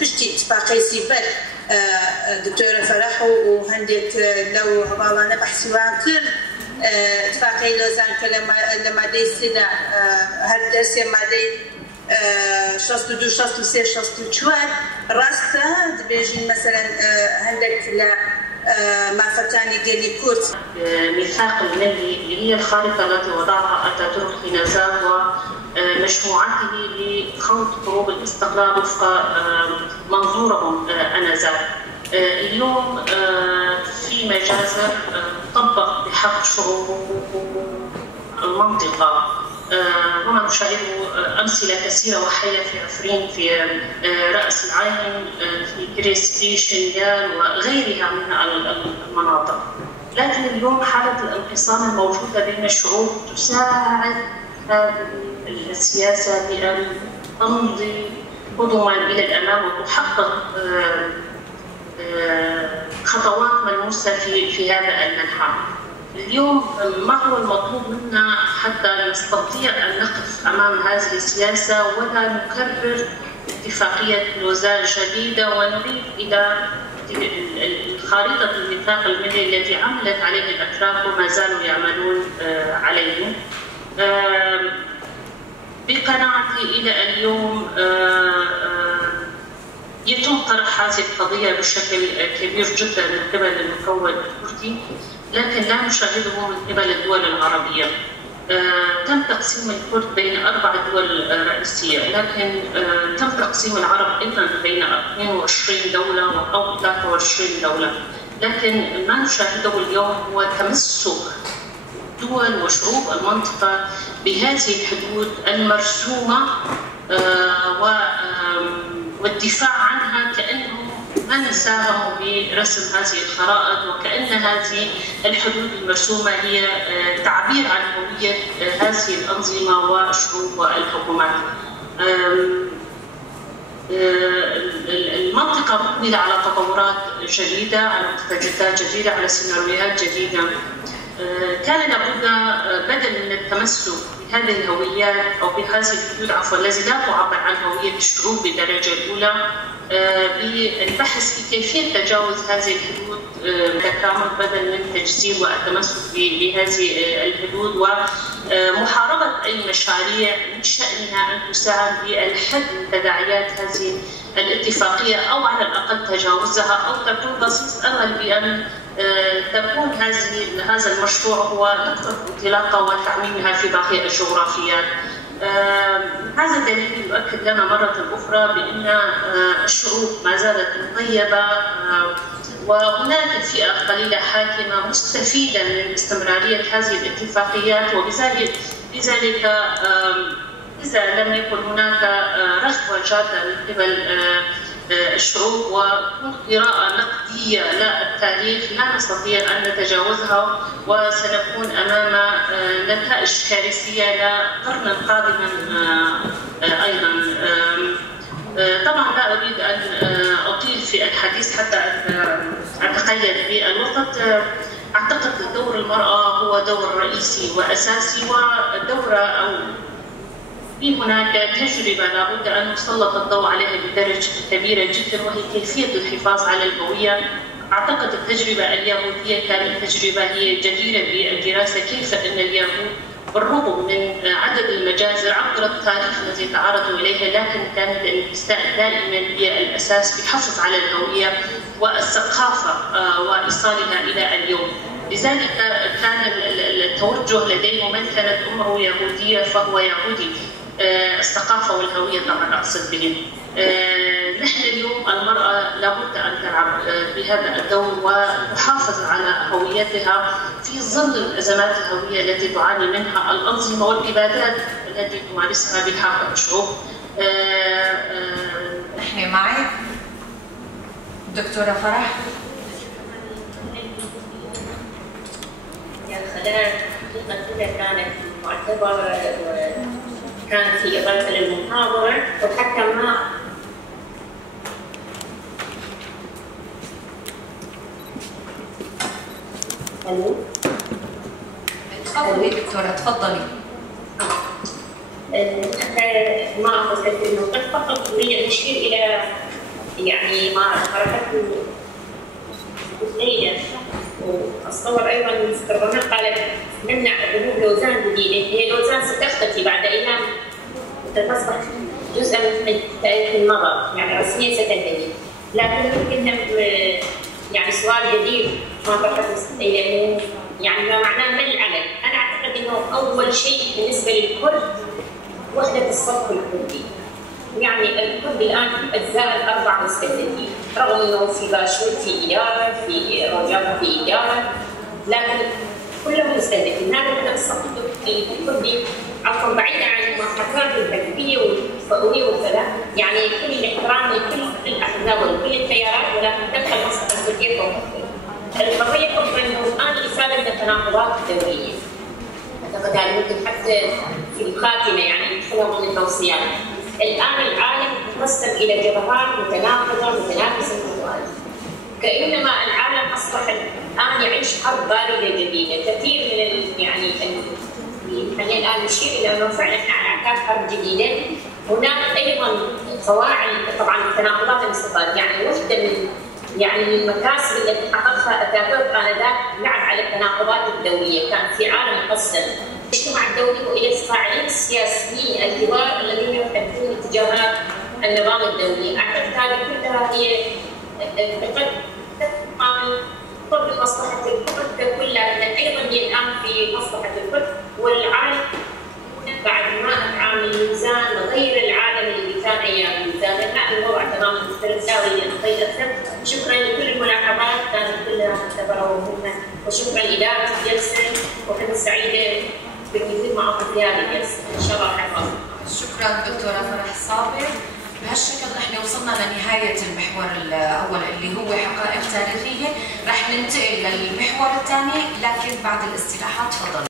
بشتي اتفاقي سيبر دكتورة فرح وهندك لو عبالنا بحثي وانكر اتفاقي لوزان لما دي سنة هر درس مادي 62 63 64 راستا دبيجين مثلا عندك لا مع فتاني جاني كورس ميثاق الملي اللي هي الخارطة التي وضعها أتاتورك حين زاد ومجموعته لخوض حروب الاستقلال وفق منظورهم آنذاك. اليوم في مجازر طبق بحق شعوب المنطقة. هنا نشاهد أمثلة كثيرة وحية في عفرين، في رأس العين، في كريسبي، شنغال وغيرها من المناطق. لكن اليوم حالة الانقسام الموجودة بين الشعوب تساعد هذه السياسة بأن تمضي قدما إلى الأمام وتحقق خطوات ملموسة في هذا المنحى. اليوم ما هو المطلوب منا حتى نستطيع أن نقف أمام هذه السياسة ولا نكرر اتفاقية لوزان جديدة ونريد إلى خارطة الميثاق الملي التي عملت عليه الأتراك وما زالوا يعملون عليه. بقناعتي إلى اليوم يتم طرح هذه القضية بشكل كبير جدا من قبل المكون الكردي، لكن لا نشاهده من قبل الدول العربية. تم تقسيم الكرد بين 4 دول رئيسية، لكن تم تقسيم العرب أيضا بين 22 دولة أو 23 دولة، لكن ما نشاهده اليوم هو تمسك دول وشعوب المنطقة بهذه الحدود المرسومة والدفاع عنها كأنهم من ساهموا برسم هذه الخرائط، وكأن هذه الحدود المرسومة هي تعبير عن هوية هذه الأنظمة والشعوب والحكومات. المنطقة مقبلة على تطورات جديدة، على مستجدات جديدة، على سيناريوهات جديدة. كان لابد بدل من التمسك بهذه الهويات أو بهذه الحدود التي لا تعبر عن هوية الشعوب بالدرجة الأولى بالبحث في كيفية تجاوز هذه الحدود بالتكامل بدل من تجسيد والتمسك بهذه الحدود ومحاربة أي مشاريع من شأنها أن تساهم بالحد من تداعيات هذه الاتفاقية أو على الأقل تجاوزها أو تكون بصيص أمل بأن تكون هذا المشروع هو نقطة انطلاقة وتعميمها في باقي الجغرافيات. هذا دليل يؤكد لنا مرة أخرى بأن الشعوب ما زالت مطيبة وهناك فئة قليلة حاكمة مستفيدة من استمرارية هذه الاتفاقيات، وبذلك إذا لم يكن هناك رغبة جادة من قبل الشعوب وقراءة نقدية للتاريخ لا نستطيع أن نتجاوزها، وسنكون أمام نتائج كارثية لقرن قادما أيضا. طبعا لا أريد أن أطيل في الحديث حتى أتقيد بالوقت. أعتقد دور المرأة هو دور رئيسي وأساسي، والدورة أو في هناك تجربة لابد أن نسلط الضوء عليها بدرجة كبيرة جدا، وهي كيفية الحفاظ على الهوية. أعتقد التجربة اليهودية كانت تجربة هي جديرة بالدراسة، كيف أن اليهود بالرغم من عدد المجازر عبر التاريخ الذي تعرضوا إليها، لكن كانت النساء دائما هي الأساس في الحفاظ على الهوية والثقافة وإيصالها إلى اليوم. لذلك كان التوجه لديهم من كانت أمه يهودية فهو يهودي. الثقافة والهوية طبعا أقصد بهم. نحن اليوم المرأة لابد أن تلعب بهذا الدور وتحافظ على هويتها في ظل الأزمات الهوية التي تعاني منها الأنظمة والإبادات التي تمارسها بحق الشعوب. نحن معك دكتورة فرح. الخلايا كانت معتبرة وكان في إضافة للمحاضرة، وحتى ما تفضلي دكتورة تفضلي. حتى ما أخذت إنه قد فقط هي تشير إلى يعني ما حركته ليلة. واتصور ايضا مستر رنا قالت نمنع ظهور لوزان جديده، هي لوزان ستختفي بعد ايام وتصبح جزءا من تاريخ المضى، يعني رسميا ستنتهي، لكن يمكن يعني سؤال جديد ما طرحته ستي، لانه يعني ما معناه من العمل؟ انا اعتقد انه اول شيء بالنسبه للكرد وحده الصف الكردي. يعني الكرد الان في اجزاء الاربع مستهدفين، رغم انه في باشور في اياره، في رجابه في اياره، لكن كلهم مستهدفين. هذا وحده الصف الكردي عفوا بعيدا عن المحاكاه الحزبيه والفئويه والكذا، يعني كل الاحترام لكل الاحزاب وكل التيارات، ولكن تبقى المصلحه الكرديه فوق القضيه. تفضل انه الان رساله التناقضات الدوليه. اعتقد هذا ممكن حتى في الخاتمه يعني يدخلوا من التوصيات. الان العالم مقسم الى جبهات متناقضه متنافسه متوازيه. كانما العالم اصبح الان يعيش حرب بارده جديده. كثير من يعني خلينا الان نشير الى انه فعلا احنا على اعتاب حرب جديده. هناك ايضا فواعل طبعا التناقضات المستقبليه، يعني وحده من المكاسب التي حققها اتاتورك انذاك لعب على التناقضات الدوليه. كان في عالم مقسم، المجتمع الدولي والى الفاعلين السياسيين الكبار الذين يحددون اتجاهات النظام الدولي. اعتقد هذه كلها هي قد مصلحه الكرد ككل، لكن ايضا هي الان في مصلحه الكرد والعالم. بعد ما عام الميزان غير العالم اللي كان ايام الميزان، الان الوضع تماما مختلف ساويا تغير. شكرا لكل الملاحظات، كانت كلها معتبره ومهمه، وشكرا لاداره الجلسه، وكنت سعيده بالوجود معكم في هذه الجلسه، ان شاء الله حفظ. شكرا دكتوره فرح صابر. بهالشكل نحن وصلنا لنهايه المحور الاول اللي هو حقائق تاريخيه، رح ننتقل للمحور الثاني لكن بعد الاستراحه. تفضل.